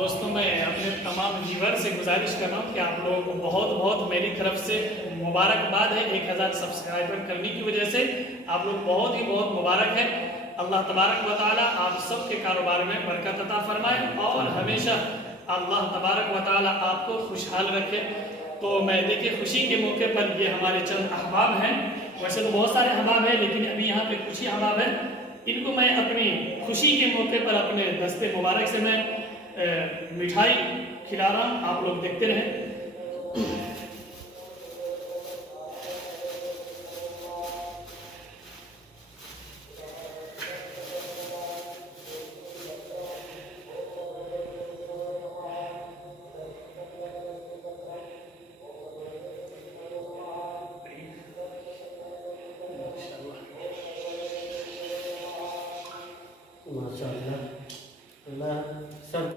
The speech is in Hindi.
दोस्तों, मैं अपने तमाम व्यूअर से गुजारिश कर रहा हूँ कि आप लोगों को बहुत बहुत मेरी तरफ से मुबारकबाद है। 1000 सब्सक्राइबर करने की वजह से आप लोग बहुत मुबारक है। अल्लाह तबारक व तआला आप सब के कारोबार में बरकत अता फरमाए और हमेशा अल्लाह तबारक व तआला आपको खुशहाल रखे। तो मैं देखिए, खुशी के मौके पर ये हमारे चंद अहबाब हैं। वैसे तो बहुत सारे अहबाब हैं, लेकिन अभी यहाँ पे कुछ ही अहबाब हैं। इनको मैं अपनी खुशी के मौके पर अपने दस्ते मुबारक से मैं मिठाई खिला रहा हूँ। आप लोग देखते रहें।